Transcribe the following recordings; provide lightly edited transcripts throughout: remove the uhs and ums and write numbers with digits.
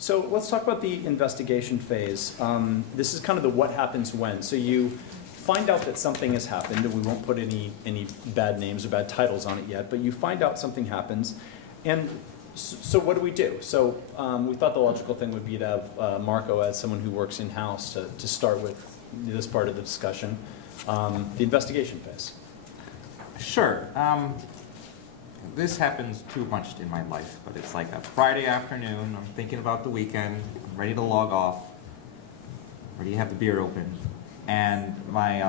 So let's talk about the investigation phase. This is kind of the what happens when. So you find out that something has happened, and we won't put any bad names or bad titles on it yet, but you find out something happens, and so what do we do? So we thought the logical thing would be to have Marco as someone who works in-house to start with this part of the discussion, the investigation phase. Sure. This happens too much in my life, but it's like a Friday afternoon, I'm thinking about the weekend, I'm ready to log off, ready to have the beer open, and my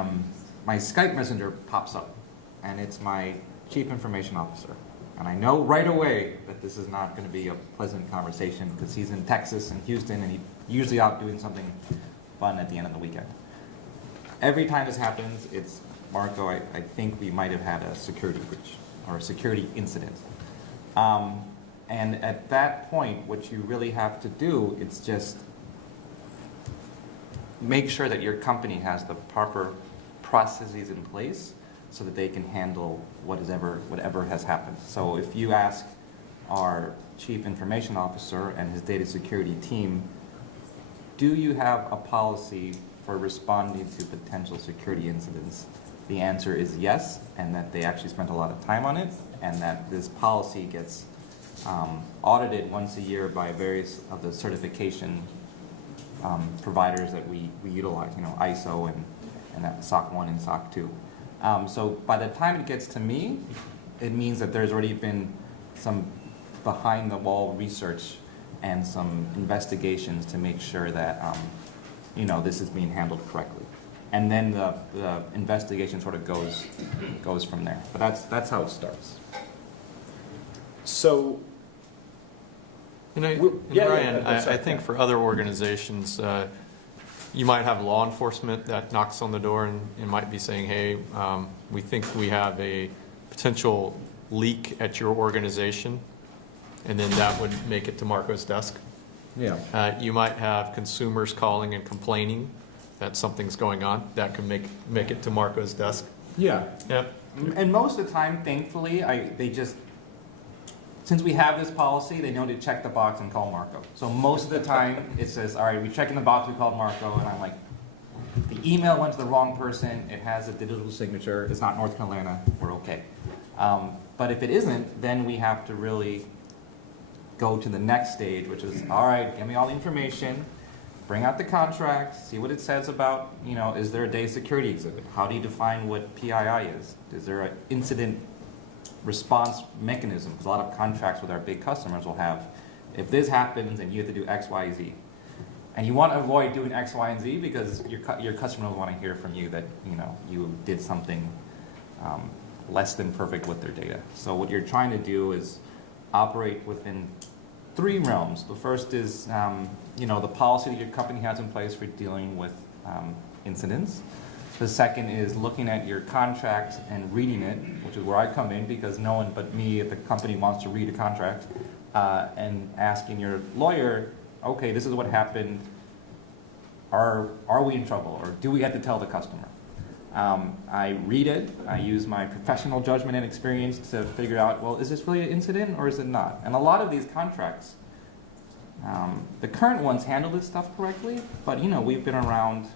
Skype messenger pops up, and it's my chief information officer. And I know right away that this is not going to be a pleasant conversation because he's in Texas and Houston, and he's usually out doing something fun at the end of the weekend. Every time this happens, it's, Marco, I think we might have had a security breach or a security incident. And at that point, what you really have to do, it's just make sure that your company has the proper processes in place so that they can handle whatever has happened. So if you ask our chief information officer and his data security team, do you have a policy for responding to potential security incidents? The answer is yes, and that they actually spent a lot of time on it, and that this policy gets audited once a year by various of the certification providers that we utilize, ISO and that SOC 1 and SOC 2. So by the time it gets to me, it means that there's already been some behind-the-wall research and some investigations to make sure that this is being handled correctly. And then the investigation sort of goes from there. But that's how it starts. So, Ryan, I think for other organizations, you might have law enforcement that knocks on the door and might be saying, hey, we think we have a potential leak at your organization, and then that would make it to Marco's desk. Yeah. You might have consumers calling and complaining that something's going on. That can make it to Marco's desk. Yeah. Yep. And most of the time, thankfully, since we have this policy, they know to check the box and call Marco. So most of the time, it says, all right, we check in the box, we called Marco, and I'm like, the email went to the wrong person, it has a digital signature, it's not North Carolina, we're okay. But if it isn't, then we have to really go to the next stage, which is, all right, give me all the information, bring out the contract, see what it says about, is there a data security exhibit? How do you define what PII is? Is there an incident response mechanism? Because a lot of contracts with our big customers will have, if this happens and you have to do X, Y, Z. And you want to avoid doing X, Y, and Z because your customers want to hear from you that you did something less than perfect with their data. So what you're trying to do is operate within 3 realms. The first is the policy that your company has in place for dealing with incidents. The second is looking at your contract and reading it, which is where I come in because no one but me at the company wants to read a contract, and asking your lawyer, okay, this is what happened. Are we in trouble, or do we have to tell the customer? I read it. I use my professional judgment and experience to figure out, well, is this really an incident or is it not? And a lot of these contracts, the current ones handle this stuff correctly, but we've been around.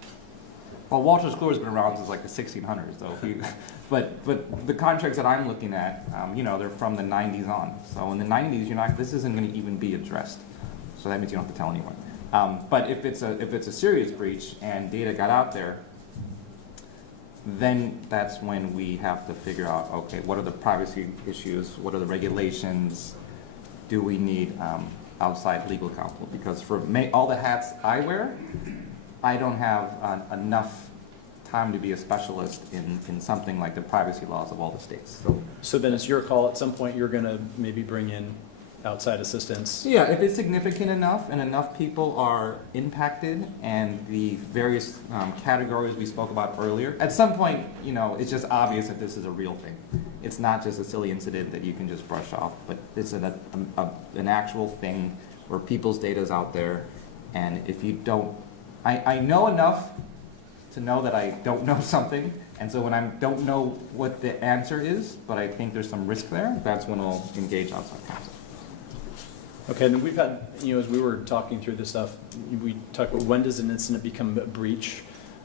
Well, Walter's Kluwer's been around since like the 1600s, though. But the contracts that I'm looking at, they're from the 90s on. So in the 90s, this isn't going to even be addressed. So that means you don't have to tell anyone. But if it's a serious breach and data got out there, then that's when we have to figure out, okay, what are the privacy issues? What are the regulations? Do we need outside legal counsel? Because for all the hats I wear, I don't have enough time to be a specialist in something like the privacy laws of all the states. So then it's your call. At some point, you're going to maybe bring in outside assistance. Yeah, if it's significant enough and enough people are impacted and the various categories we spoke about earlier, at some point, it's just obvious that this is a real thing. It's not just a silly incident that you can just brush off, but it's an actual thing where people's data is out there, and if you don't, I know enough to know that I don't know something, and so when I don't know what the answer is, but I think there's some risk there, that's when I'll engage outside counsel. Okay, and then we've had, as we were talking through this stuff, we talked about when does an incident become a breach?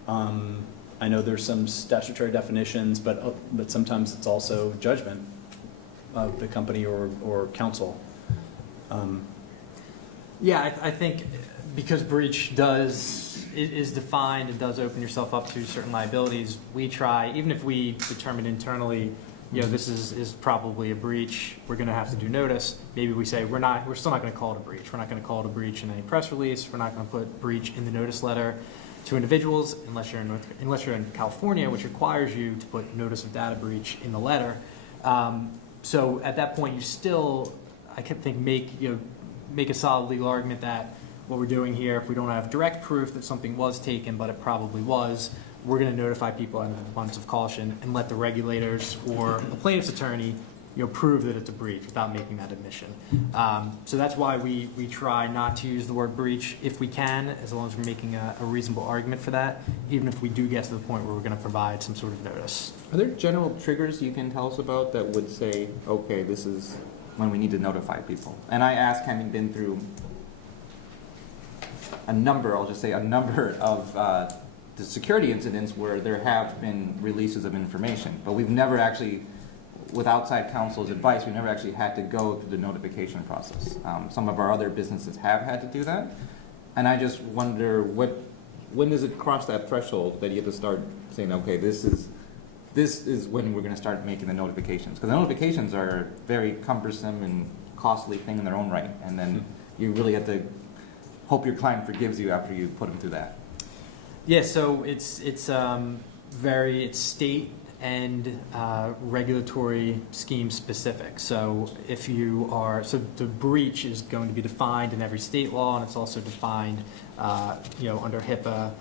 I know there's some statutory definitions, but sometimes it's also judgment of the company or council. Yeah, I think because breach is defined and does open yourself up to certain liabilities, we try, even if we determine internally, this is probably a breach, we're going to have to do notice. Maybe we say we're still not going to call it a breach. We're not going to call it a breach in any press release. We're not going to put breach in the notice letter to individuals unless you're in California, which requires you to put notice of data breach in the letter. So at that point, you still, I can think, make a solid legal argument that what we're doing here, if we don't have direct proof that something was taken, but it probably was, we're going to notify people under an abundance of caution and let the regulators or the plaintiff's attorney, prove that it's a breach without making that admission. So that's why we try not to use the word breach if we can, as long as we're making a reasonable argument for that, even if we do get to the point where we're going to provide some sort of notice. Are there general triggers you can tell us about that would say, okay, this is when we need to notify people? And I ask, having been through a number of the security incidents where there have been releases of information, but we've never actually, with outside counsel's advice, we never actually had to go through the notification process. Some of our other businesses have had to do that, and I just wonder when does it cross that threshold that you have to start saying, okay, this is when we're going to start making the notifications, because the notifications are a very cumbersome and costly thing in their own right, and then you really have to hope your client forgives you after you put them through that. Yeah, so it's state and regulatory scheme specific. So the breach is going to be defined in every state law, and it's also defined, under HIPAA,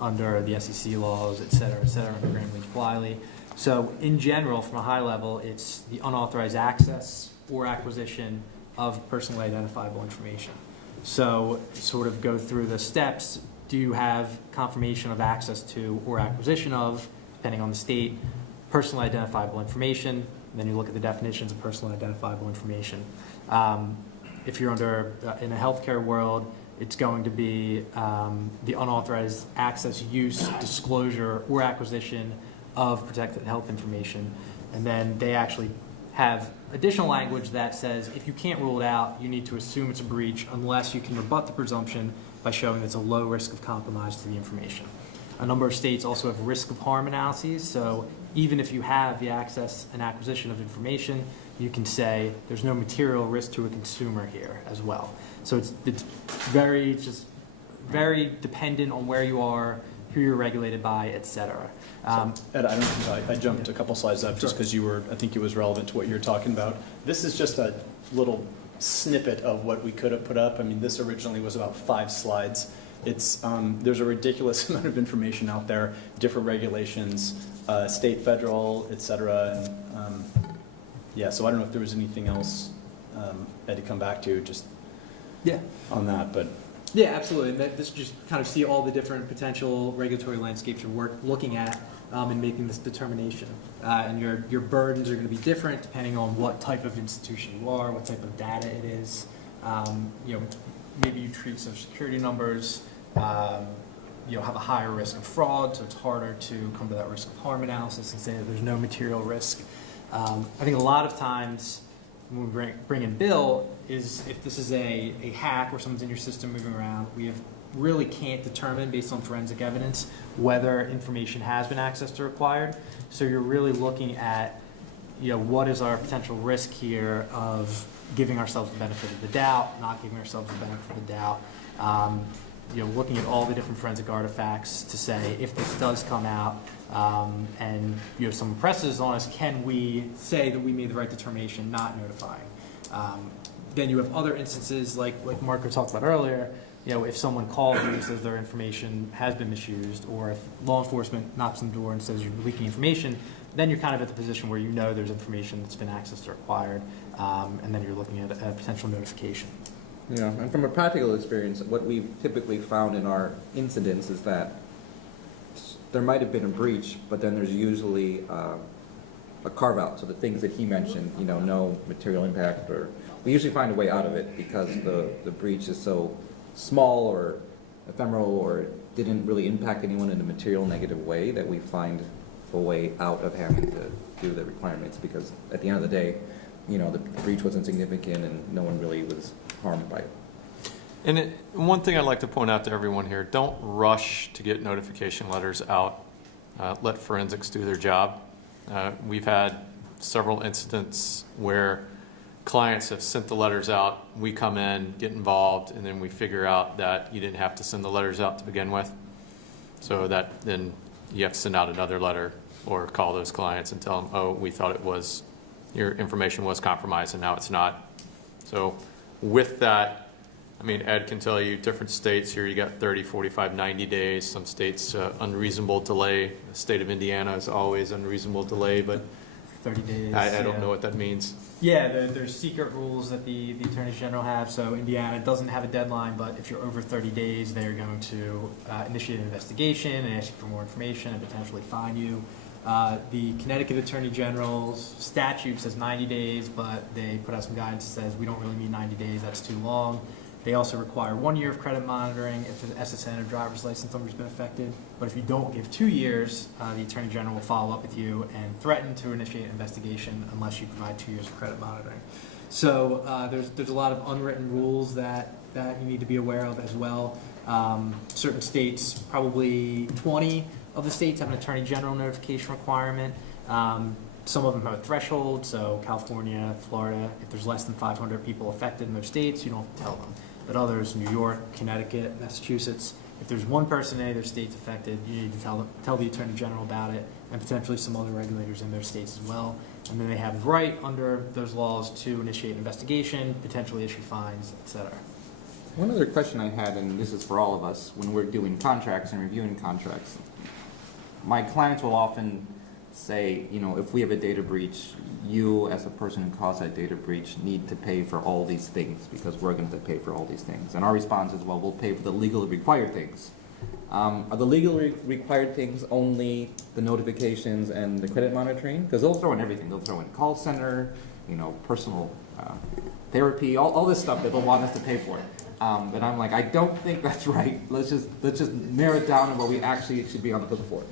under the SEC laws, et cetera, under Graham-Leach-Bliley. So in general, from a high level, it's the unauthorized access or acquisition of personally identifiable information. So sort of go through the steps. Do you have confirmation of access to or acquisition of, depending on the state, personally identifiable information? And then you look at the definitions of personally identifiable information. If you're in a healthcare world, it's going to be the unauthorized access, use, disclosure, or acquisition of protected health information. And then they actually have additional language that says if you can't rule it out, you need to assume it's a breach unless you can rebut the presumption by showing it's a low risk of compromise to the information. A number of states also have risk of harm analyses, so even if you have the access and acquisition of information, you can say there's no material risk to a consumer here as well. So it's very dependent on where you are, who you're regulated by, et cetera. Ed, I jumped a couple slides up just because I think it was relevant to what you're talking about. This is just a little snippet of what we could have put up. I mean, this originally was about 5 slides. It's there's a ridiculous amount of information out there, different regulations, state, federal, et cetera. And, so I don't know if there was anything else Ed to come back to on that, but. Yeah, absolutely. And this just kind of see all the different potential regulatory landscapes you're looking at in making this determination. And your burdens are going to be different depending on what type of institution you are, what type of data it is. Maybe you treat social security numbers, have a higher risk of fraud, so it's harder to come to that risk of harm analysis and say that there's no material risk. I think a lot of times when we bring in Bill is if this is a hack or someone's in your system moving around, we really can't determine based on forensic evidence whether information has been accessed or acquired. So you're really looking at, what is our potential risk here of giving ourselves the benefit of the doubt, not giving ourselves the benefit of the doubt. Looking at all the different forensic artifacts to say if this does come out and someone presses on us, can we say that we made the right determination, not notifying? Then you have other instances like Marco talked about earlier. If someone calls you and says their information has been misused, or if law enforcement knocks on the door and says you're leaking information, then you're kind of at the position where there's information that's been accessed or acquired, and then you're looking at a potential notification. Yeah, and from a practical experience, what we've typically found in our incidents is that there might have been a breach, but then there's usually a carve out. So the things that he mentioned, you know, no material impact, or we usually find a way out of it because the breach is so small or ephemeral or didn't really impact anyone in a material negative way that we find a way out of having to do the requirements, because at the end of the day, you know, the breach wasn't significant and no one really was harmed by it. And one thing I'd like to point out to everyone here, don't rush to get notification letters out. Let forensics do their job. We've had several incidents where clients have sent the letters out, we come in, get involved, and then we figure out that you didn't have to send the letters out to begin with. So that then you have to send out another letter or call those clients and tell them, oh, we thought it was, your information was compromised and now it's not. So with that, I mean, Ed can tell you different states here, you got 30, 45, 90 days. Some states, unreasonable delay. The state of Indiana is always unreasonable delay, but 30 days. I don't know what that means. Yeah, there's secret rules that the attorneys general have. So Indiana doesn't have a deadline, but if you're over 30 days, they're going to initiate an investigation and ask you for more information and potentially fine you. The Connecticut Attorney General's statute says 90 days, but they put out some guidance that says we don't really mean 90 days, that's too long. They also require 1 year of credit monitoring if an SSN or driver's license number has been affected. But if you don't give 2 years, the Attorney General will follow up with you and threaten to initiate an investigation unless you provide 2 years of credit monitoring. So there's a lot of unwritten rules that you need to be aware of as well. Certain states, probably 20 of the states, have an Attorney General notification requirement. Some of them have a threshold, so California, Florida, if there's less than 500 people affected in those states, you don't have to tell them. But others, New York, Connecticut, Massachusetts, if there's one person in any of their states affected, you need to tell the Attorney General about it, and potentially some other regulators in their states as well. And then they have the right under those laws to initiate an investigation, potentially issue fines, etc. One other question I had, and this is for all of us, when we're doing contracts and reviewing contracts, my clients will often say, you know, if we have a data breach, you as a person who caused that data breach need to pay for all these things because we're going to pay for all these things. And our response is, well, we'll pay for the legally required things. Are the legally required things only the notifications and the credit monitoring? Because they'll throw in everything. They'll throw in call center, you know, personal therapy, all this stuff that they'll want us to pay for. But I'm like, I don't think that's right. Let's just narrow it down to what we actually should be on the hook for.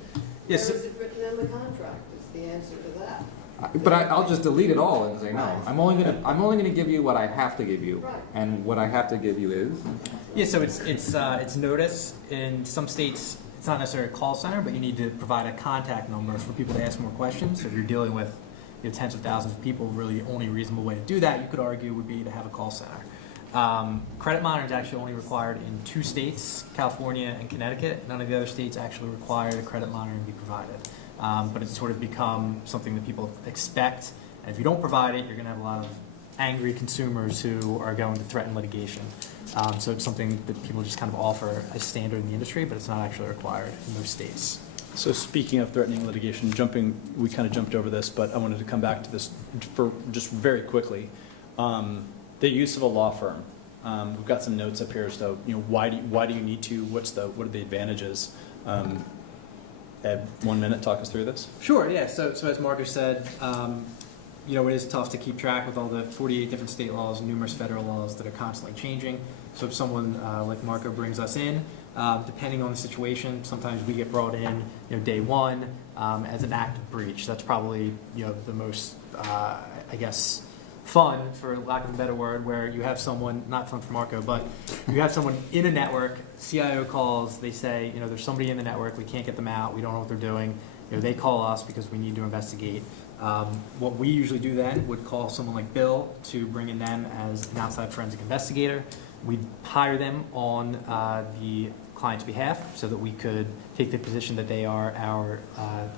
Yes. Where is it written in the contract is the answer to that. But I'll just delete it all and say no. I'm only gonna give you what I have to give you, Right. and what I have to give you is. Yeah, so it's notice. In some states, it's not necessarily a call center, but you need to provide a contact number for people to ask more questions. So if you're dealing with tens of thousands of people, really the only reasonable way to do that, you could argue, would be to have a call center. Credit monitoring is actually only required in 2 states, California and Connecticut. None of the other states actually require the credit monitoring to be provided. But it's sort of become something that people expect. And if you don't provide it, you're going to have a lot of angry consumers who are going to threaten litigation. So it's something that people just kind of offer as standard in the industry, but it's not actually required in those states. So speaking of threatening litigation, we kind of jumped over this, but I wanted to come back to this for just very quickly. The use of a law firm. We've got some notes up here as to, you know, why do you need to? What are the advantages? Ed, 1 minute, talk us through this. Sure, yeah. So as Marco said, you know, it is tough to keep track with all the 48 different state laws and numerous federal laws that are constantly changing. So if someone like Marco brings us in, depending on the situation, sometimes we get brought in, you know, day one as an active breach. That's probably, you know, the most, I guess, fun, for lack of a better word, where you have someone, not fun for Marco, but you have someone in a network, CIO calls, they say, you know, there's somebody in the network, we can't get them out, we don't know what they're doing. You know, they call us because we need to investigate. What we usually do then would call someone like Bill to bring in them as an outside forensic investigator. We'd hire them on the client's behalf so that we could take the position that they are our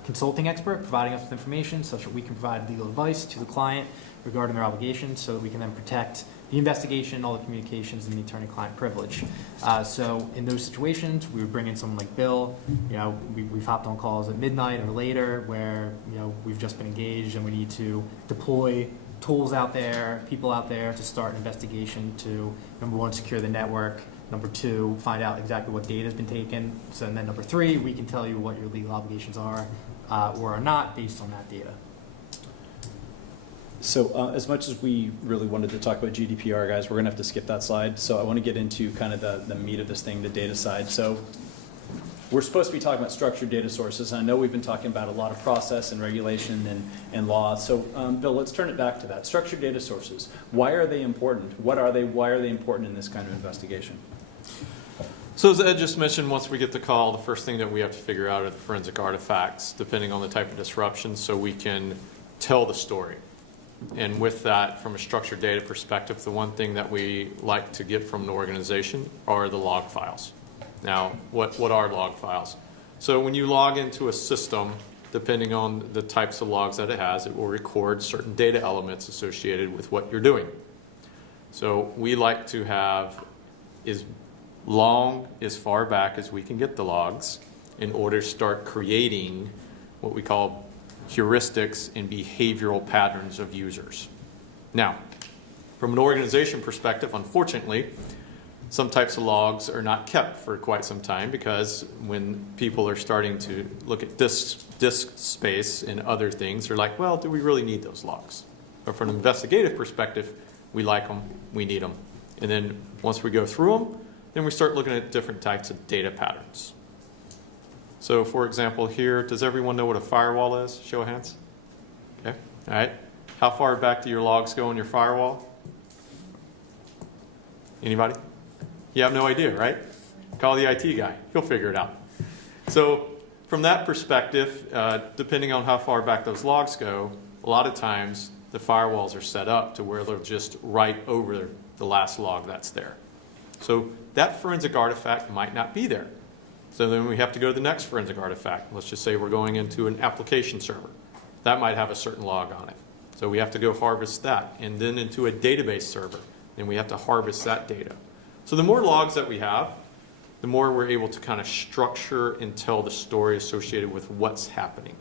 consulting expert, providing us with information such that we can provide legal advice to the client regarding their obligations so that we can then protect the investigation, all the communications, and the attorney-client privilege. So in those situations, we would bring in someone like Bill. You know, we've hopped on calls at midnight or later where, you know, we've just been engaged and we need to deploy tools out there, people out there to start an investigation to, number 1, secure the network, number 2, find out exactly what data has been taken. So, and then number 3, we can tell you what your legal obligations are or are not based on that data. So as much as we really wanted to talk about GDPR, guys, we're going to have to skip that slide. So I want to get into kind of the meat of this thing, the data side. So we're supposed to be talking about structured data sources. I know we've been talking about a lot of process and regulation and law. So Bill, let's turn it back to that. Structured data sources. Why are they important? What are they? Why are they important in this kind of investigation? So as Ed just mentioned, once we get the call, the first thing that we have to figure out are the forensic artifacts, depending on the type of disruption, so we can tell the story. And with that, from a structured data perspective, the one thing that we like to get from an organization are the log files. Now, what are log files? So when you log into a system, depending on the types of logs that it has, it will record certain data elements associated with what you're doing. So we like to have as long, as far back as we can get the logs in order to start creating what we call heuristics and behavioral patterns of users. Now, from an organization perspective, unfortunately, some types of logs are not kept for quite some time because when people are starting to look at disk space and other things, they're like, well, do we really need those logs? But from an investigative perspective, we like them, we need them. And then once we go through them, then we start looking at different types of data patterns. So for example here, does everyone know what a firewall is? Show of hands. Okay, all right. How far back do your logs go in your firewall? Anybody? You have no idea, right? Call the IT guy, he'll figure it out. So from that perspective, depending on how far back those logs go, a lot of times the firewalls are set up to where they're just right over the last log that's there. So that forensic artifact might not be there. So then we have to go to the next forensic artifact. Let's just say we're going into an application server. That might have a certain log on it. So we have to go harvest that. And then into a database server. Then we have to harvest that data. So the more logs that we have, the more we're able to kind of structure and tell the story associated with what's happening.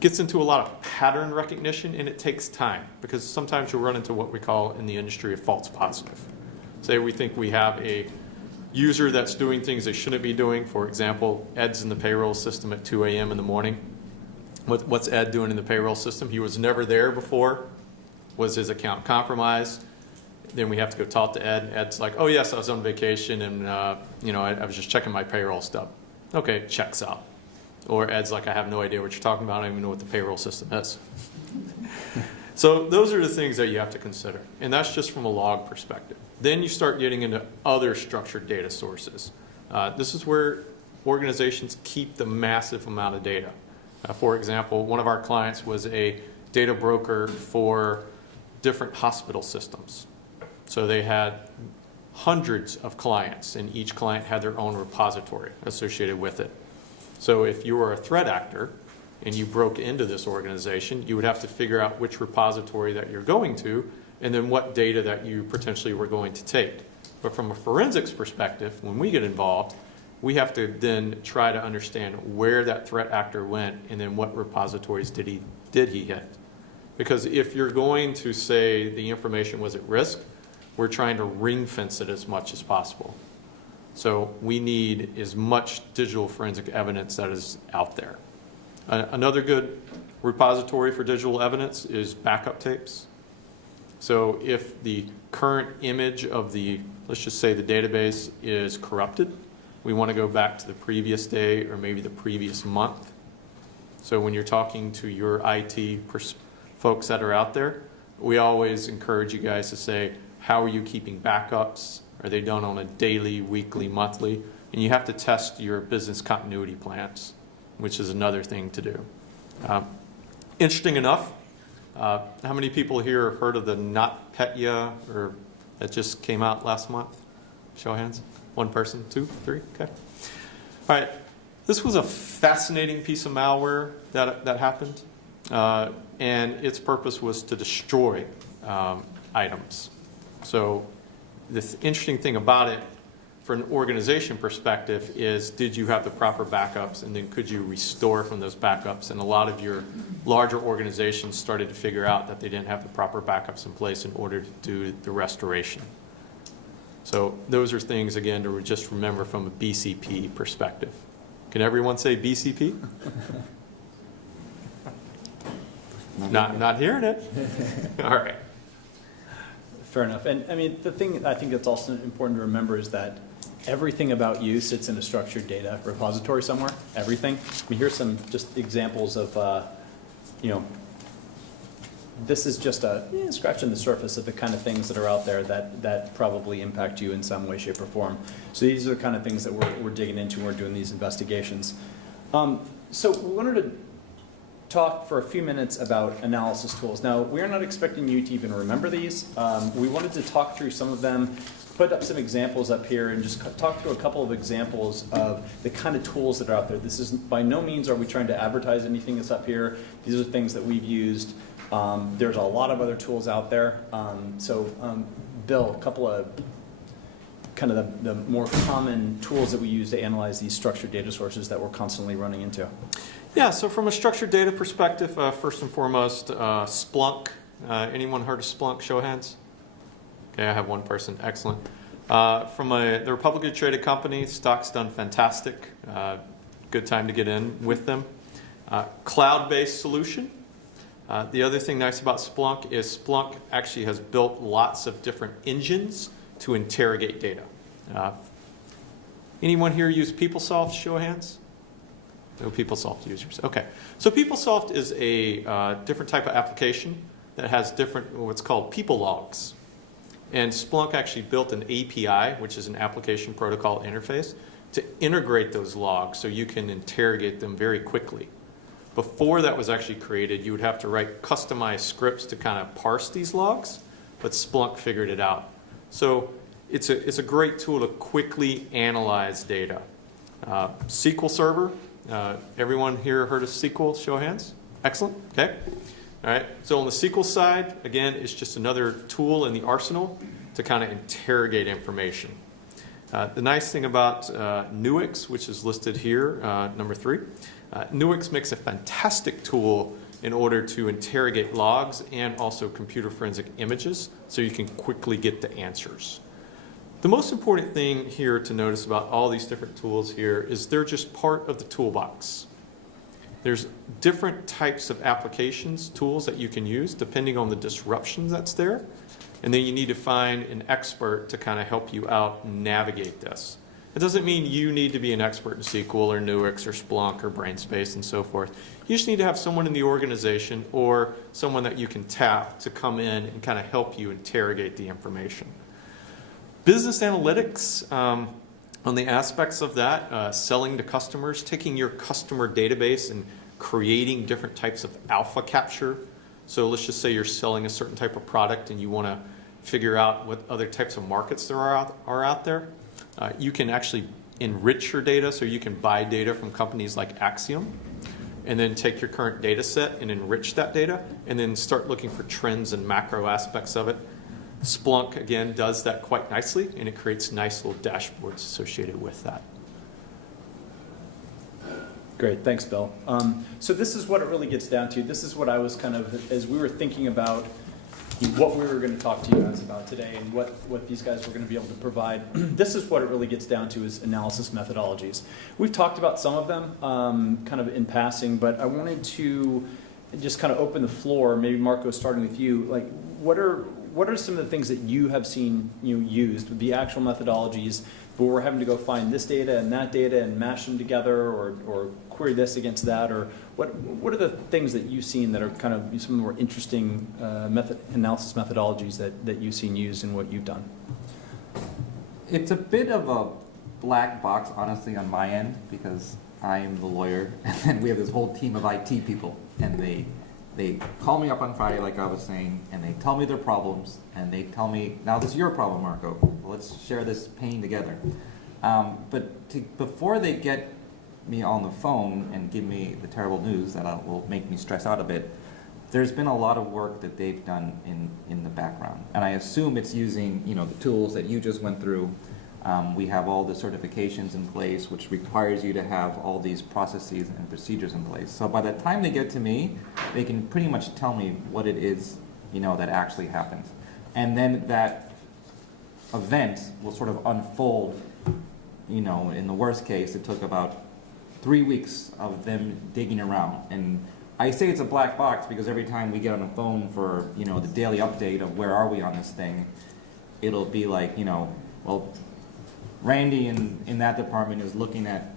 Gets into a lot of pattern recognition, and it takes time because sometimes you'll run into what we call in the industry a false positive. Say we think we have a user that's doing things they shouldn't be doing. For example, Ed's in the payroll system at 2 a.m. in the morning. What's Ed doing in the payroll system? He was never there before. Was his account compromised? Then we have to go talk to Ed. Ed's like, oh yes, I was on vacation and I was just checking my payroll stub. Okay, checks out. Or Ed's like, I have no idea what you're talking about. I don't even know what the payroll system is. So those are the things that you have to consider. And that's just from a log perspective. Then you start getting into other structured data sources. This is where organizations keep the massive amount of data. For example, one of our clients was a data broker for different hospital systems. So they had hundreds of clients, and each client had their own repository associated with it. So if you were a threat actor and you broke into this organization, you would have to figure out which repository that you're going to and then what data that you potentially were going to take. But from a forensics perspective, when we get involved, we have to then try to understand where that threat actor went and then what repositories did he hit. Because if you're going to say the information was at risk, we're trying to ring fence it as much as possible. So we need as much digital forensic evidence that is out there. Another good repository for digital evidence is backup tapes. So if the current image of the, let's just say the database is corrupted, we want to go back to the previous day or maybe the previous month. So when you're talking to your IT folks that are out there, we always encourage you guys to say, how are you keeping backups? Are they done on a daily, weekly, monthly? And you have to test your business continuity plans, which is another thing to do. Interesting enough, how many people here heard of the NotPetya, or that just came out last month? Show of hands. One person, 2, 3, okay. All right, this was a fascinating piece of malware that happened, and its purpose was to destroy items. So the interesting thing about it, from an organization perspective, is did you have the proper backups, and then could you restore from those backups? And a lot of your larger organizations started to figure out that they didn't have the proper backups in place in order to do the restoration. So those are things, again, to just remember from a BCP perspective. Can everyone say BCP? Not hearing it. All right. Fair enough. And I mean, the thing I think that's also important to remember is that everything about you sits in a structured data repository somewhere. Everything. I mean, here's some just examples of, you know, this is just scratching the surface of the kind of things that are out there that probably impact you in some way, shape, or form. So these are the kind of things that we're digging into when we're doing these investigations. So we wanted to talk for a few minutes about analysis tools. Now, we're not expecting you to even remember these. We wanted to talk through some of them, put up some examples up here, and just talk through a couple of examples of the kind of tools that are out there. This is, by no means are we trying to advertise anything that's up here. These are things that we've used. There's a lot of other tools out there. Bill, a couple of kind of the more common tools that we use to analyze these structured data sources that we're constantly running into. Yeah, so from a structured data perspective, first and foremost, Splunk. Anyone heard of Splunk? Show of hands. Okay, I have one person. Excellent. They're a publicly traded company. Stock's done fantastic. Good time to get in with them. Cloud-based solution. The other thing nice about Splunk is Splunk actually has built lots of different engines to interrogate data. Anyone here use PeopleSoft? Show of hands. No PeopleSoft users. Okay. So PeopleSoft is a different type of application that has different, what's called people logs. And Splunk actually built an API, which is an application protocol interface, to integrate those logs so you can interrogate them very quickly. Before that was actually created, you would have to write customized scripts to kind of parse these logs, but Splunk figured it out. So it's a great tool to quickly analyze data. SQL Server, everyone here heard of SQL? Show of hands. Excellent. Okay. All right. So on the SQL side, again, it's just another tool in the arsenal to kind of interrogate information. The nice thing about Nuix, which is listed here, number 3, Nuix makes a fantastic tool in order to interrogate logs and also computer forensic images so you can quickly get the answers. The most important thing here to notice about all these different tools here is they're just part of the toolbox. There's different types of applications, tools that you can use depending on the disruption that's there. And then you need to find an expert to kind of help you out and navigate this. It doesn't mean you need to be an expert in SQL or Nuix or Splunk or Brainspace and so forth. You just need to have someone in the organization or someone that you can tap to come in and kind of help you interrogate the information. Business analytics, on the aspects of that, selling to customers, taking your customer database and creating different types of alpha capture. So let's just say you're selling a certain type of product and you want to figure out what other types of markets there are out there. You can actually enrich your data, so you can buy data from companies like Axiom and then take your current data set and enrich that data and then start looking for trends and macro aspects of it. Splunk, again, does that quite nicely, and it creates nice little dashboards associated with that. Great, thanks, Bill. So this is what it really gets down to. This is what I was kind of, as we were thinking about what we were going to talk to you guys about today and what these guys were going to be able to provide, this is what it really gets down to, is analysis methodologies. We've talked about some of them kind of in passing, but I wanted to just kind of open the floor, maybe Marco, starting with you. Like, what are some of the things that you have seen used, the actual methodologies, but we're having to go find this data and mash them together or query this against that, or what are the things that you've seen that are kind of some of the more interesting analysis methodologies that you've seen used in what you've done? It's a bit of a black box, honestly, on my end, because I am the lawyer, and then we have this whole team of IT people, and they call me up on Friday, like I was saying, and they tell me their problems, and they tell me, now this is your problem, Marco. Let's share this pain together. Before they get me on the phone and give me the terrible news that will make me stress out a bit, there's been a lot of work that they've done in the background. And I assume it's using the tools that you just went through. We have all the certifications in place, which requires you to have all these processes and procedures in place. So by the time they get to me, they can pretty much tell me what it is, that actually happened. And then that event will sort of unfold, in the worst case, it took about 3 weeks of them digging around. And I say it's a black box because every time we get on the phone for, you know, the daily update of where are we on this thing, it'll be like, you know, well, Randy in that department is looking at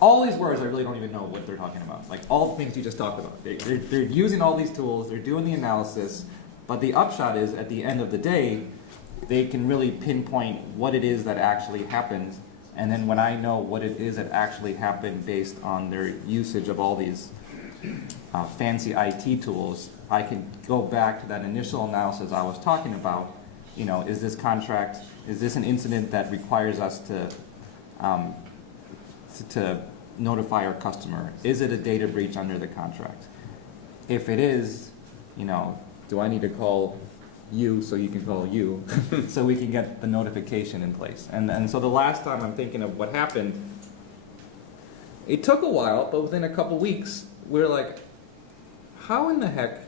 all these words. I really don't even know what they're talking about. Like all the things you just talked about. They're using all these tools, they're doing the analysis, but the upshot is at the end of the day, they can really pinpoint what it is that actually happened. And then when I know what it is that actually happened based on their usage of all these fancy IT tools, I can go back to that initial analysis I was talking about. You know, is this contract, is this an incident that requires us to notify our customer? Is it a data breach under the contract? If it is, you know, do I need to call you so you can call you so we can get the notification in place? And so the last time I'm thinking of what happened, it took a while, but within a couple weeks, we're like, how in the heck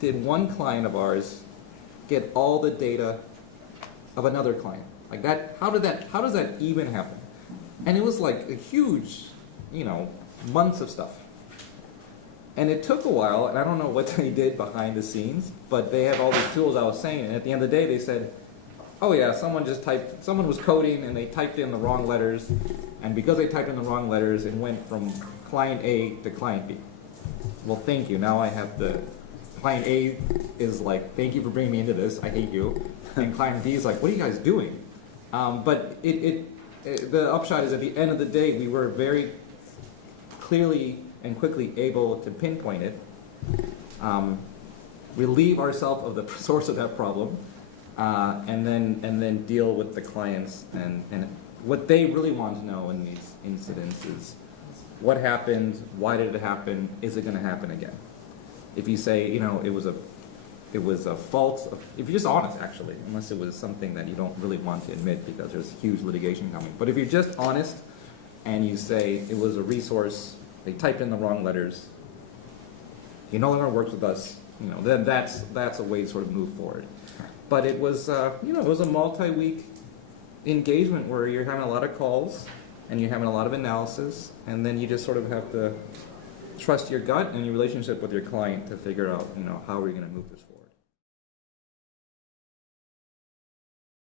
did one client of ours get all the data of another client? Like that, how does that even happen? And it was like a huge, you know, months of stuff. And it took a while, and I don't know what they did behind the scenes, but they had all these tools I was saying, and at the end of the day they said, oh yeah, someone was coding and they typed in the wrong letters, and because they typed in the wrong letters, it went from client A to client B. Well, thank you. Now I have the client A is like, thank you for bringing me into this. I hate you. And client B is like, what are you guys doing? But the upshot is at the end of the day, we were very clearly and quickly able to pinpoint it, relieve ourselves of the source of that problem, and then deal with the clients. And what they really want to know in these incidents is what happened, why did it happen, is it going to happen again? If you say, you know, it was a fault, if you're just honest actually, unless it was something that you don't really want to admit because there's huge litigation coming. But if you're just honest and you say it was a resource, they typed in the wrong letters, he no longer works with us, you know, then that's a way to sort of move forward. But it was, you know, it was a multi-week engagement where you're having a lot of calls and you're having a lot of analysis, and then you just sort of have to trust your gut and your relationship with your client to figure out, you know, how are we going to move this forward.